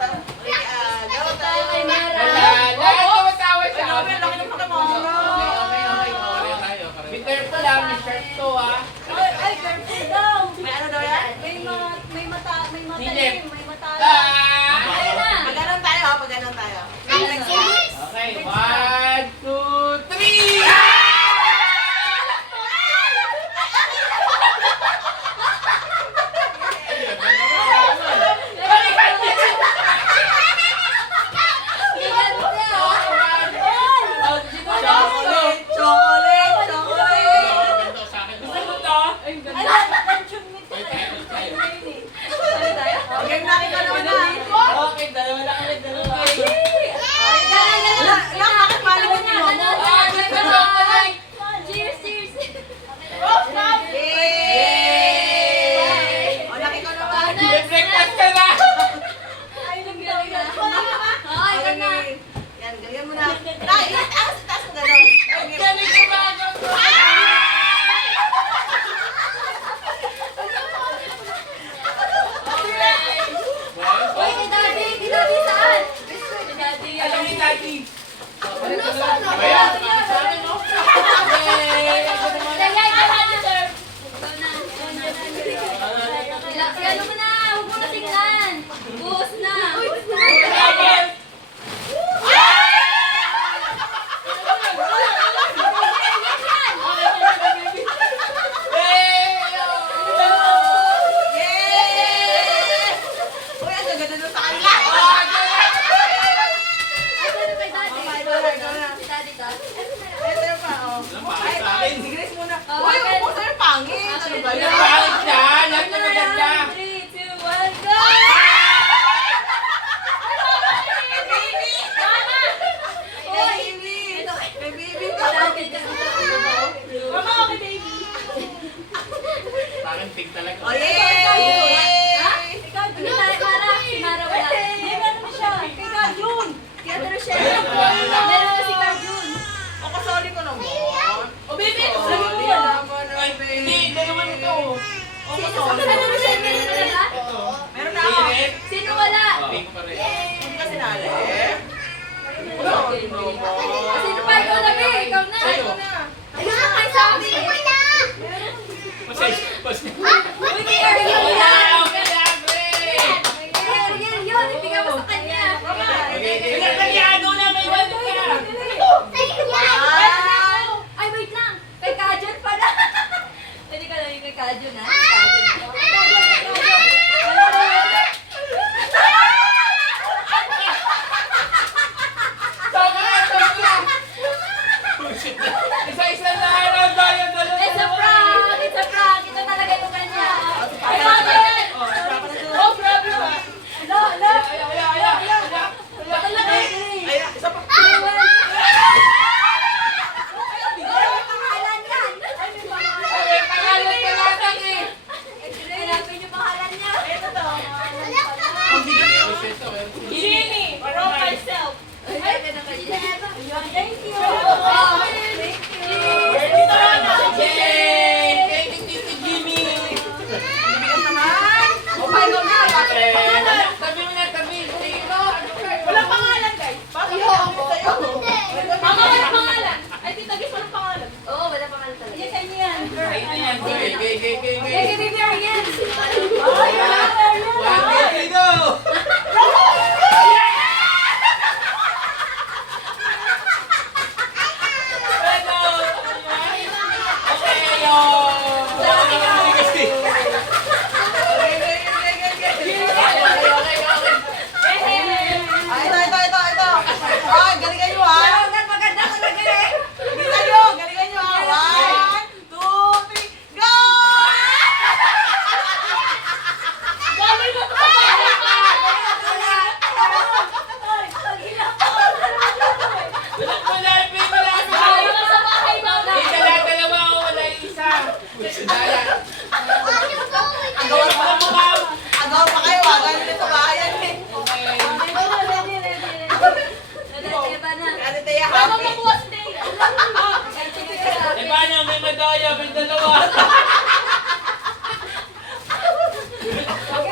Gawa tayo kay Mara. Tumatawa siya. Laki ng Pokemon. Be careful lang, may shark to ah. Ay, careful daw. May ano daw yan? May matalim, Silip. may matalim. Ah! Ayun na. Pag-ganon tayo, ha? Pag-ganon tayo. Okay, 1, 2, 3! Chocolate! Chocolate! Chocolate! Gusto mo to? Game natin ka naman na. Okay, dalawa na kami, dalawa. Lang, bakit malimit mo? Cheers, cheers. Yay! O, laki ko naman. Breakfast ka na! Ay, nagbilang na. Ay, ka na. Yan, ganyan mo na. Tay, taas mo gano'n. Galing gumagawa ko! Uy, kay Daddy. Kay Daddy saan? Kay Daddy yan. Alam ni Daddy. Ayan, ayan. Yay! Ako naman. Ayan, ayan, sir. Ikaw na. Ano mo na? Huwag mo na tingnan. Buhos na. Yay! Uy, ang ganda doon sa kanila. Ano kay Daddy? Ikaw na. Si Daddy to? Ito yung pa, oh. Ay, si Grace muna. Oh, Uy, okay. upo sa'yo, pangit. Ano ba Yung yan? pangit siya, lahat na maganda. 3, 2, 1, go! Hey, baby! Hey, baby ka. Mama, okay, baby. Parang tig talaga. Oh, yay! Ha? Ikaw, Mara. Si Mara wala. Hindi, meron siya. Kay Kajun. Kaya Rochelle. Meron na si Kajun. O, kasali ko naman. Oh, baby, Kasali naman, Ay, baby. hindi, dalawa nito. O, Sino kasali sa ko. Rochelle? Meron na wala? Meron na ako. Sirit. Sino wala? Pink pa rin. Hindi ka sinali. Sino pa? Ikaw na, Be. Ikaw na. Sa'yo. Ayun na, kay Sabi. Uy, kay Ariel Wala, yan. okay lang, great. Kay Ariel yun. Ibigay mo sa kanya. Pinagkalyado na, may wala ka. Wow! Ay, wait lang. Kay Kajun pala. Hindi ka lang yung kay Kajun, ha? Kay Kajun. Isa-isa na, ano, dalawa. It's a prank! It's a prank! Ito talaga yung kanya. Ay, bakit? Oh, grabe ba? No, no. Ito talaga yung Ay, isa pa. pangalan yan. Ay, pangalan ka natin eh. Hanapin yung pangalan niya. Ito to. Jimmy, Wrong myself. Ay, ito na kayo. Thank you. Oh, thank you. Yay! Thank you, Tito Jimmy. Bibigas naman. Oh my God. Tabi mo na, tabi. Sino? Walang pangalan, guys. Bakit ako sa'yo? Mama, walang pangalan. Ay, Tita Gis, walang pangalan. Oo, walang pangalan talaga. Yan, kanya yan. Ay, na yan. Okay, okay, okay, okay. Hey, baby Ariel. Ay, One, two, three, go! Ito. Ay, galingan nyo, ha? Maganda talaga eh. Galingan nyo, ha? 1, 2, 3, go! Galing mo ito sa Malapit, malapit. Galing mo sa bahay mo na. May dala-dalawa ako, wala yung isa. Dala. Agaw pa kayo, ha? Galing nito bahayan, eh. Okay. Ate Tia, happy. Eh, paano? May madaya, may dalawa. Okay,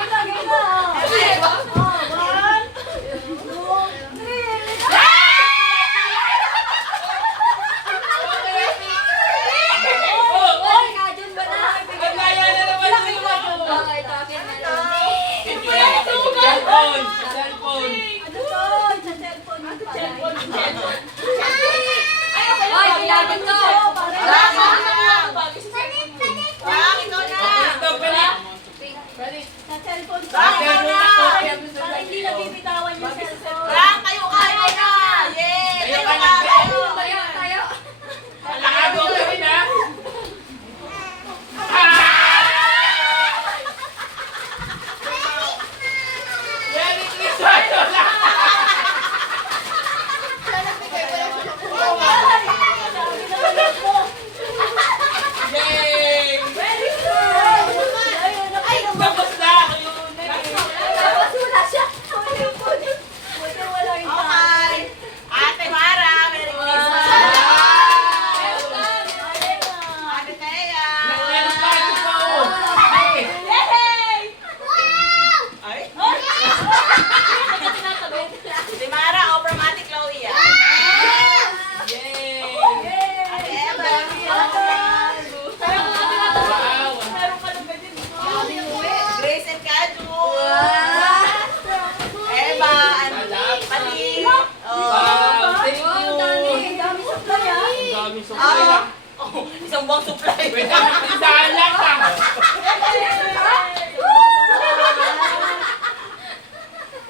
isang buwang supply. Wait lang, isang lang lang.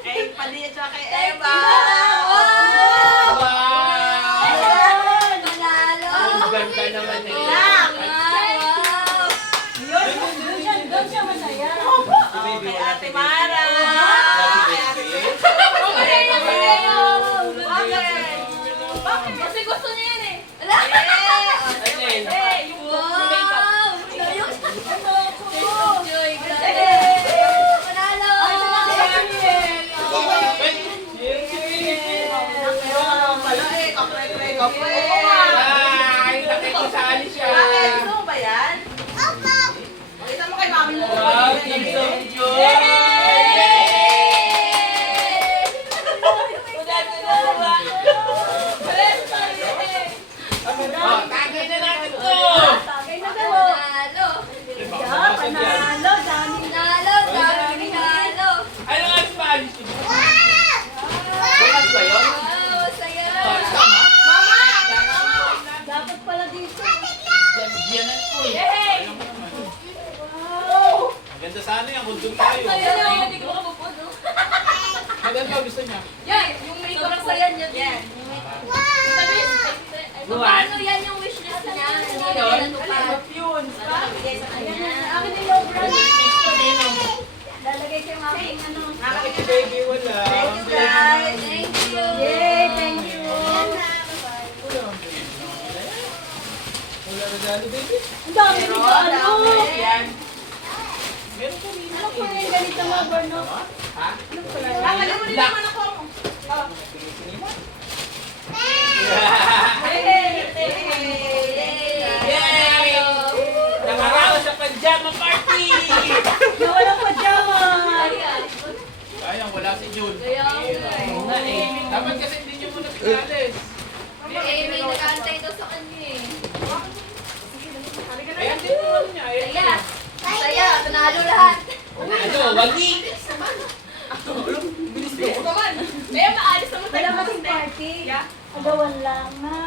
Kay Padilla tsaka kay Thank Eva. you. Wow! Manalo. Ang ganda naman eh. Lang. Wow. Doon siya masaya. Oh, kay Ate Mara. Kay Ate Bakit? Kasi gusto niya yan eh. Wow! Yung Joy, grabe. Manalo! Ay, nakikisali siya. Bakit? Gusto mo ba yan? Pakita mo kay mami mo. Wow, Team of Joy! Oh, tagay na natin to! Tagay na daw. Manalo! Yeah, panalo. Dami. Manalo! Dami manalo! Ano nga Spanish yun? Bukas ba yun? Wow, saya! Tama? Dapat pala dito. Yanan ko eh. Yay! Maganda sana yan kung doon tayo. Saya na, hindi ko makapupuno. Maganda gusto niya. Yan, yung may sobrang saya niya. Yan. Paano yan yung wishlist niya? Hindi na Yun? natupad. Yun. Nakabigay sa kanya. Akin ni Lobra. Nino. Lalagay kay mami ng ano. Nakabigay. Baby, wala. Thank you guys. Thank you. Yay, thank you. Wala regalo, baby. Ang dami Pero, nito ano. dami. Yan. Meron ko rin. Ano po yung ganito mo, Borno? Ha? Nakalimutan mo din naman ako. Yay! Nakaraos sa pajama party! Na walang pajama. Sayang, wala si Jun. Kaya nga Dapat kasi hindi nyo muna pinalis. eh, may nag-aantay daw sa kanya eh. Ayan din yung ano niya. Ayan. Saya! Saya! Panalo lahat! Ano, wagi! Bilis mo naman. Kaya maalis naman Wala kasing party. Agawan lang na.